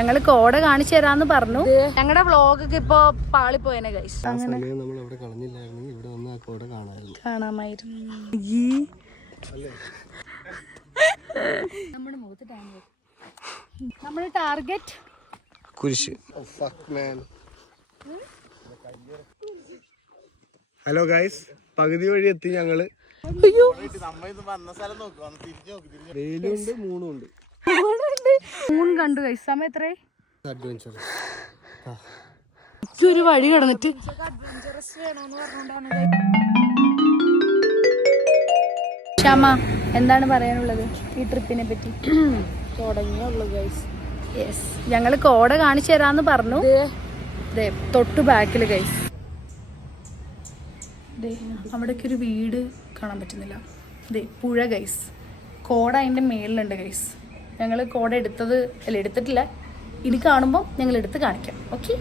ഞങ്ങള് കോട കാണിച്ചു തരാന്ന് പറഞ്ഞു. ഞങ്ങളുടെ വ്ളോഗൊക്കെ ഇപ്പൊ പാളിപ്പോയനെ ഗൈസ്. കാണാമായിരുന്നു. നമ്മുടെ ടാർഗറ്റ് കുരിശ്. ഹലോ ഗൈസ്, പകുതി വഴി എത്തി ഞങ്ങള്. വെയിലുണ്ട്, മൂണുണ്ട്. മൂൺ കണ്ടു ഗൈസ്. സമയം എത്രയായി? അഡ്വഞ്ചർ ഒരു വഴി കിടന്നിട്ട് ക്ഷമ എന്താണ് പറയാനുള്ളത് ഈ ട്രിപ്പിനെ പറ്റി? തുടങ്ങിയുള്ളൂ ഗൈസ്. യെസ്, ഞങ്ങള് കോട കാണിച്ചു തരാന്ന് പറഞ്ഞു. തൊട്ടു ബാക്കില് ഗൈസ്. അവിടേക്ക് ഒരു വീട് കാണാൻ പറ്റുന്നില്ല. പുഴ ഗൈസ്. കോട അതിന്റെ മേളിലുണ്ട് ഗൈസ്. ഞങ്ങള് കോട എടുത്തിട്ടില്ല. ഇനി കാണുമ്പോൾ ഞങ്ങൾ എടുത്ത് കാണിക്കാം. ഓക്കെ.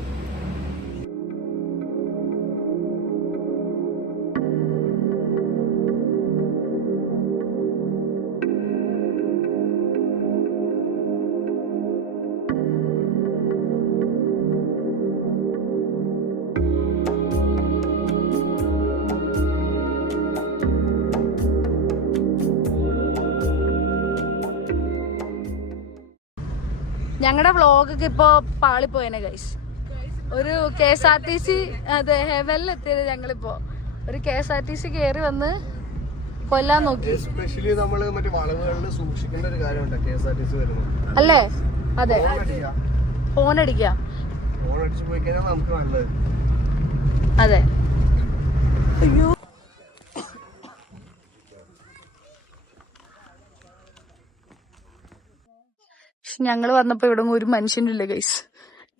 ഞങ്ങളുടെ വ്ളോഗൊക്കെ ഇപ്പൊ പാളിപ്പോയനെ ഗൈസ്. ഒരു KSRTC, അതെ, ഹെവനിൽ എത്തിയത് ഞങ്ങളിപ്പോ. ഒരു KSRTC കയറി വന്ന് കൊല്ലാൻ നോക്കി. എസ്പെഷ്യലി നമ്മള് മറ്റേ വളവുകളിൽ സൂക്ഷിക്കേണ്ട ഒരു കാര്യമുണ്ട് KSRTC വരുന്നത്. അല്ലേ? അതെ, ഫോൺ അടിക്കുക. ഫോൺ അടിച്ചു പോയി കഴിഞ്ഞാൽ നമുക്ക് നല്ലത്. അതെ. അയ്യോ, ഞങ്ങള് വന്നപ്പോ ഇവിടെ ഒരു മനുഷ്യനില്ല ഗൈസ്.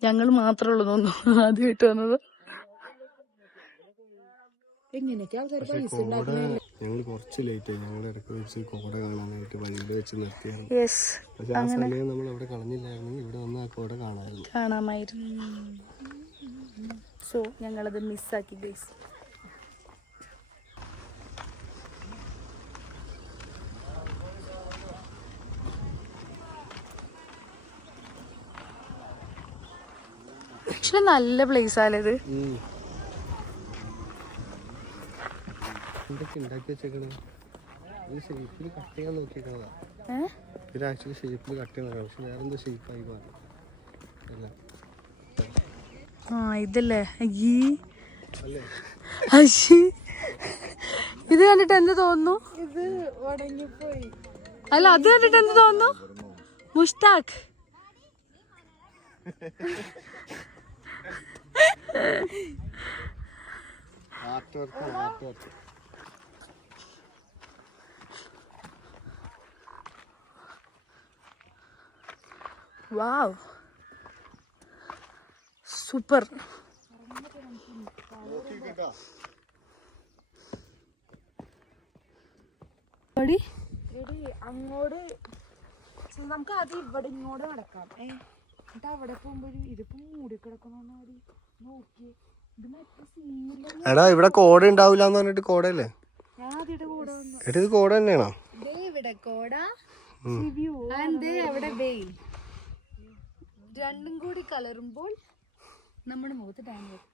ഞങ്ങൾ മാത്രമേ ഉള്ളൂ തോന്നുന്നു ആദ്യമായിട്ട് വന്നത്. ഞങ്ങൾ കുറച്ച് ലേറ്റ് ആയി. ഞങ്ങൾ ഇടയ്ക്ക് വെച്ച് കോട കാണാനായിട്ട് വഴിയിൽ വെച്ച് നിർത്തിയാണ്. പക്ഷെ ആ സമയം നമ്മൾ അവിടെ കളഞ്ഞില്ലായിരുന്നെങ്കിൽ ഇവിടെ വന്ന് ആ കോട കാണാമായിരുന്നു. സോ ഞങ്ങളത് മിസ്സാക്കി ഗൈസ്. പക്ഷെ നല്ല പ്ലേസ് ആണിത്. ഉണ്ടാക്കി വെച്ചേക്കണ ഷേപ്പിൽ കട്ട് ചെയ്യാൻ നോക്കിയേക്കണതാ. ഇത് ആക്ച്വലി ഷേപ്പിൽ കട്ട് ചെയ്യുന്നതാണ്. പക്ഷെ വേറെന്തോ ഷേപ്പായി മാറി. ഇതല്ലേ ഇത് കണ്ടിട്ട് എന്ത് തോന്നുന്നു? ഇത് ഉടങ്ങിപ്പോയി. അല്ല, അത് കണ്ടിട്ട് എന്ത് തോന്നുന്നു? മുഷ്താഖ് വാവ്, സൂപ്പർ. അങ്ങോട്ട് നമുക്ക് അത് ഇവിടെ ഇങ്ങോട്ട് നടക്കാം. എന്നിട്ട് അവിടെ പോകുമ്പോ ഇതിപ്പോ മൂടി കിടക്കുന്ന നോക്കി. എടാ, ഇവിടെ കോട ഉണ്ടാവില്ല എന്ന് പറഞ്ഞിട്ട് കോടയല്ലേ? എടാ, ഇത് കോട തന്നെയാണോ? ഇവിടെ കോട, രണ്ടും കൂടി കലരുമ്പോൾ നമ്മുടെ മുഖത്ത് ടാൻ വരും.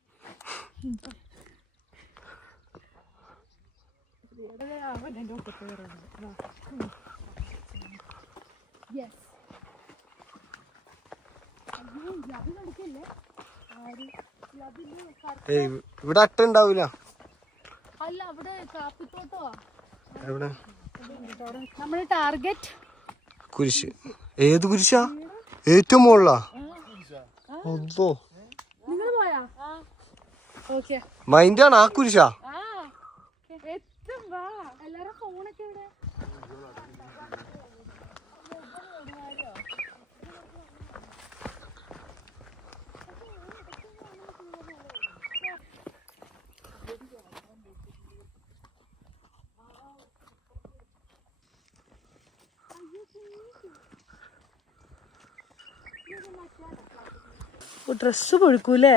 ഇവിടെ അട്ട ഉണ്ടാവില്ല. അല്ല, അവിടെ കാപ്പിത്തോട്ടോ. എവിടെ? നമ്മുടെ ടാർഗറ്റ് കുരിശ്. ഏത് കുരിശാ? ഏറ്റവും മുകളിലാ? നിങ്ങൾ പോയാ? ഓക്കെ, മൈൻഡാണ് ആ കുരിശാ. എല്ലാരും ഫോണൊക്കെ ഇവിടെ. ഡ്രസ് പൊഴുക്കൂലേ?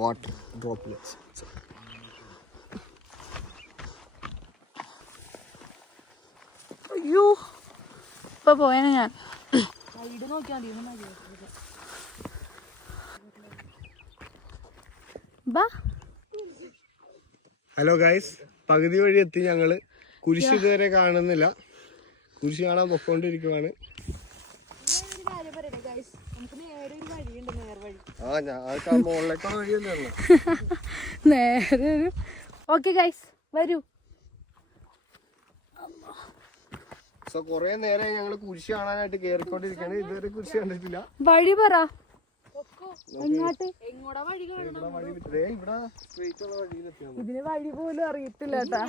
Water droplets. അയ്യോ, ഇപ്പൊ പോയേനെ ഞാൻ. സൈഡ് നോക്കിയാൽ മതി. ബാ. ഹലോ ഗൈസ്, പകുതി വഴി എത്തി ഞങ്ങള്. കുരിശ് ഇതുവരെ കാണുന്നില്ല. കുരിശ് കാണാൻ പൊക്കോണ്ടിരിക്കുവാണ്. മുകളിലേക്കുള്ള വഴി തന്നെയാണ്. നേരെ ഒരു ഓക്കെ ഗൈസ് വരൂ. സോ കൊറേ നേരം ഞങ്ങള് കുരിശ് കാണാനായിട്ട് കേറിക്കൊണ്ടിരിക്കാണ്. ഇതുവരെ കുരിശ് കണ്ടിട്ടില്ല. വഴി പറ. ഇതിന് വഴി പോലും അറിയത്തില്ല കേട്ടാ.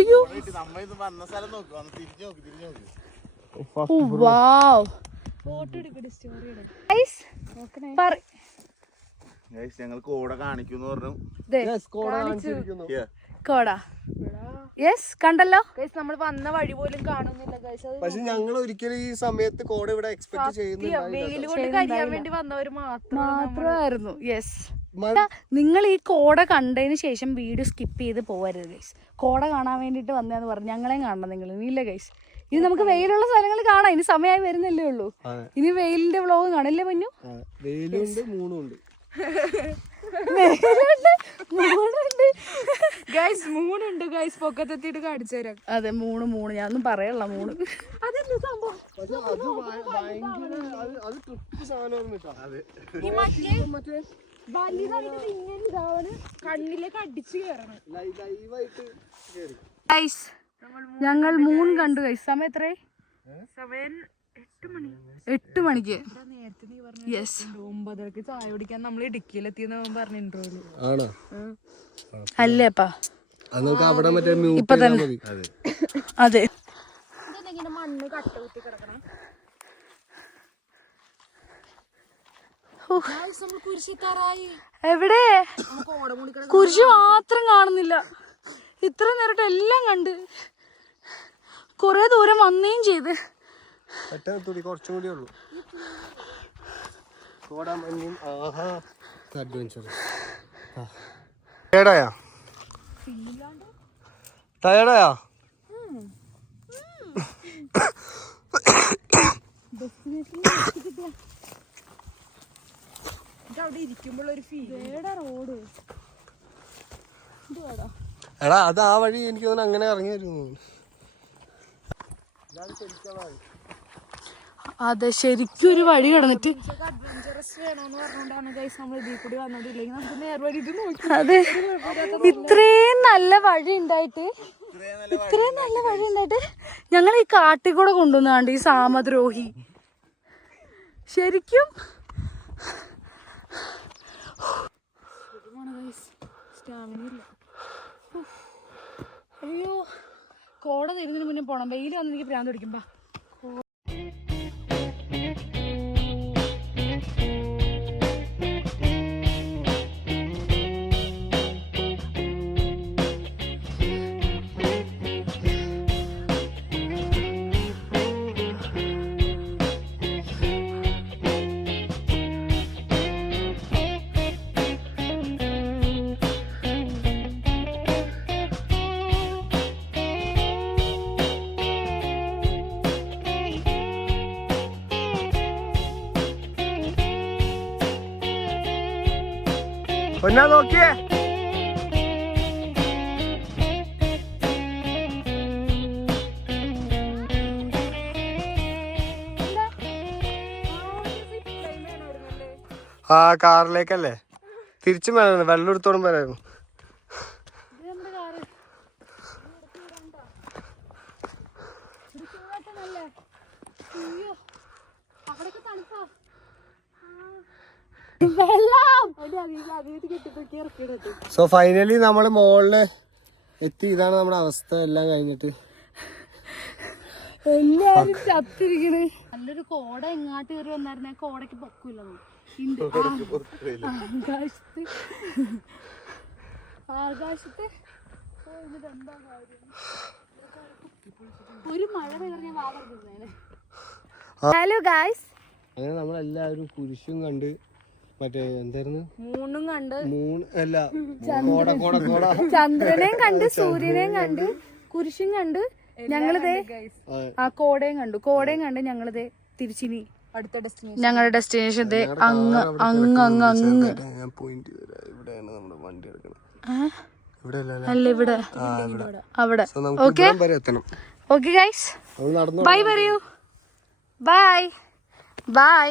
അയ്യോ ഫോട്ടോ എടുക്കട്ടെ, സ്റ്റോറി ഞങ്ങൾ കോട കാണിക്കുന്നു പറഞ്ഞു. കോട യെസ് കണ്ടല്ലോ. നമ്മൾ വന്ന വഴി പോലും കാണുന്നില്ല. പക്ഷെ ഞങ്ങൾ ഒരിക്കലും ഈ സമയത്ത് കോട ഇവിടെ എക്സ്പെക്ട് വെയിൽ കൊണ്ട് കരിയാൻ വേണ്ടി വന്നവര് മാത്രമായിരുന്നു. യെസ്, നിങ്ങൾ ഈ കോട കണ്ടതിന് ശേഷം വീഡിയോ സ്കിപ്പ് ചെയ്ത് പോവരുത് ഗൈസ്. കോട കാണാൻ വേണ്ടിട്ട് വന്നതെന്ന് പറഞ്ഞു ഞങ്ങളെയും കാണണം നിങ്ങൾ. ഇല്ല ഗൈസ്, ഇനി നമുക്ക് വെയിലുള്ള സ്ഥലങ്ങൾ കാണാം. ഇനി സമയമായി വരുന്നല്ലേ ഉള്ളൂ. ഇനി വെയിലിന്റെ വ്ലോഗ് കാണില്ലേ പൊന്നു? വെയിലുണ്ട്, മൂണുണ്ട്. മൂണുണ്ട് ഗൈസ്, പൊക്കത്തെത്തിയിട്ട് കാണിച്ചു തരാം. അതെ, മൂണ് ഞാനൊന്നും പറയല്ല. മൂണ് അതെന്താ സംഭവം? കണ്ണിലേക്ക് അടിച്ചു കയറണം. ഞങ്ങൾ മൂൺ കണ്ടു ഗൈസ്. സമയം എത്രേ? 8 മണിക്ക്. യെസ്, 9:00 ചായ കുടിക്കാൻ നമ്മൾ ഇടുക്കിയിലെത്തിയെന്ന് പറഞ്ഞ ഇന്റർവ്യൂല്. ആണോ? അല്ലേപ്പാ അവിടെ മറ്റേ ഇപ്പൊ തന്നെ. അതെ, മണ്ണ് കട്ട കുത്തി കിടക്കണം. എവിടെ കുരിശ് മാത്രം കാണുന്നില്ല. ഇത്ര നേരിട്ട് എല്ലാം കണ്ട് കൊറേ ദൂരം വന്നേം ചെയ്ത്. കുറച്ചും കൂടി ഉള്ളു. ടയർഡായാ? അവിടെ ഇരിക്കുമ്പോൾ ഒരു ഫീൽ. റോഡ് എടാ, അത് ആ വഴി എനിക്ക് തോന്നുന്നു അങ്ങനെ ഇറങ്ങി വരുന്നു. അതെ, ശരിക്കും ഒരു വഴി കിടന്നിട്ട്. അഡ്വഞ്ചറസ് വേണോന്ന് പറഞ്ഞോണ്ടാണ് ഗൈസ് നമ്മൾ ഇതിൽ കൂടി വന്നോണ്ടില്ലെങ്കിൽ നമുക്ക് നേർവഴിയിട്ട് നോക്കി. അതെ, ഇത്രയും നല്ല വഴി ഉണ്ടായിട്ട് ഞങ്ങൾ ഈ കാട്ടിൽ കൂടെ കൊണ്ടുവന്നാണ്ട് ഈ സാമദ്രോഹി. ശരിക്കും അയ്യോ, കോട തരുന്നതിന് മുന്നേ പോണം. വെയിൽ വന്ന് എനിക്ക് പ്രാന്ത് പിടിക്കുമ്പോ. പൊന്നാ നോക്കിയേ. ആ കാറിലേക്കല്ലേ? തിരിച്ചും വരായിരുന്നു, വെള്ളം എടുത്തോടും വരായിരുന്നു. സോ ഫൈനലി നമ്മള് മോളില് എത്തി. ഇതാണ് നമ്മുടെ അവസ്ഥ. എല്ലാം കഴിഞ്ഞിട്ട് എല്ലാരും ചത്തിരിക്കണ്. നല്ലൊരു കോട എങ്ങാട്ട് കയറി വന്നായിരുന്നെ കോടക്ക് പൊക്കില്ല. ആകാശത്ത് ഒരു മഴ പെയ്ത ഞാൻ വാർത്തേ. ഹലോ ഗായ്സ്, അങ്ങനെ നമ്മളെല്ലാവരും കുരിശും കണ്ട് മറ്റേ എന്തായിരുന്നു മൂന്നും കണ്ട് ചന്ദ്രനെയും കണ്ട് സൂര്യനെയും കണ്ട് കുരിശും കണ്ട് ഞങ്ങളിതേ ആ കോടയും കണ്ട് ഞങ്ങളിതേ തിരിച്ചിനി അടുത്ത ഡെസ്റ്റിനേഷൻ ഞങ്ങളുടെ ഡെസ്റ്റിനേഷൻ അങ്ങ് അങ്ങ് അങ്ങ് അങ്ങ് ഞാൻ പോയിന്റ് തരാം. ഇവിടെയാണ് നമ്മുടെ വണ്ടി എടുക്കുന്നത്. ഇവിടെ അല്ല ഇവിടെ അവിടെ. നമുക്ക് ഇവിടം വരെ എത്തണം. ഓക്കെ ഗൈസ് നമ്മൾ നടന്നു ബൈ പറയൂ. Bye bye.